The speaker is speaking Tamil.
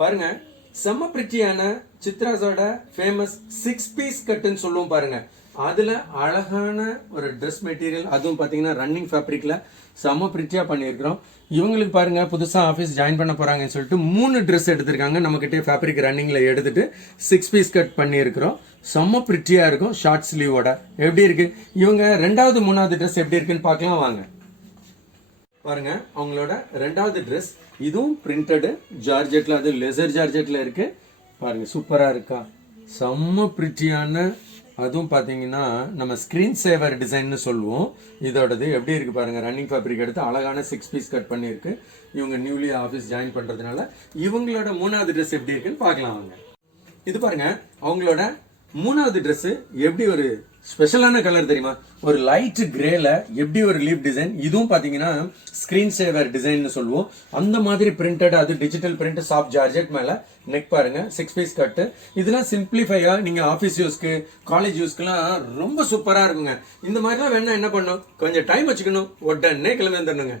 பாருங்க செம்ம பிரிட்டியான சித்ராஸோட ஃபேமஸ் 6 பீஸ் கட்டுன்னு சொல்லுவோம் பாருங்க. அதுல அழகான ஒரு ட்ரெஸ் மெட்டீரியல், அதுவும் பாத்தீங்கன்னா ரன்னிங் ஃபேப்ரிக்ல செம்ம பிரிட்டியா பண்ணியிருக்கிறோம். இவங்களுக்கு பாருங்க புதுசா ஆஃபீஸ் ஜாயின் பண்ண போறாங்கன்னு சொல்லிட்டு 3 ட்ரெஸ் எடுத்திருக்காங்க. நம்ம கிட்டே ஃபேப்ரிக் ரன்னிங்ல எடுத்துட்டு 6 பீஸ் கட் பண்ணியிருக்கிறோம். செம்ம பிரிட்டியா இருக்கும் ஷார்ட் ஸ்லீவோட. எப்படி இருக்கு இவங்க ரெண்டாவது மூணாவது ட்ரெஸ் எப்படி இருக்குன்னு பார்க்கலாம் வாங்க. பாருங்க அவங்களோட ரெண்டாவது ட்ரெஸ், இதுவும் பிரிண்டடு ஜார்ஜெட்ல, அது லெசர் ஜார்ஜெட்ல இருக்கு. பாருங்க சூப்பரா இருக்கா, செம்ம பிரிட்டியான. அதுவும் பாத்தீங்கன்னா நம்ம ஸ்கிரீன் சேவர் டிசைன்னு சொல்லுவோம். இதோடது எப்படி இருக்கு பாருங்க, ரன்னிங் ஃபேப்ரிக் எடுத்து அழகான 6 பீஸ் கட் பண்ணிருக்கு. இவங்க நியூலி ஆஃபீஸ் ஜாயின் பண்றதுனால இவங்களோட மூணாவது ட்ரெஸ் எப்படி இருக்குன்னு பார்க்கலாம் வாங்க. இது பாருங்க அவங்களோட மூணாவது ட்ரெஸ் எப்படி ஒரு ஸ்பெஷலான கலர் தெரியுமா, ஒரு லைட் கிரேல எப்படி ஒரு லீப் டிசைன். இதுவும் பாத்தீங்கன்னா ஸ்கிரீன் சேவர் டிசைன் சொல்லுவோம். அந்த மாதிரி பிரிண்டட், அது டிஜிட்டல் பிரிண்ட் சாஃப்ட் ஜார்ஜெட் மேல நெக் பாருங்க 6 பீஸ் கட்டு. இதெல்லாம் சிம்பிளிஃபையா நீங்க ஆபீஸ் யூஸ்க்கு காலேஜ் யூஸ்க்குலாம் ரொம்ப சூப்பரா இருக்குங்க. இந்த மாதிரிலாம் வேணா என்ன பண்ணும், கொஞ்சம் டைம் வச்சுக்கணும், உடனே கிளம்பி வந்துடணுங்க.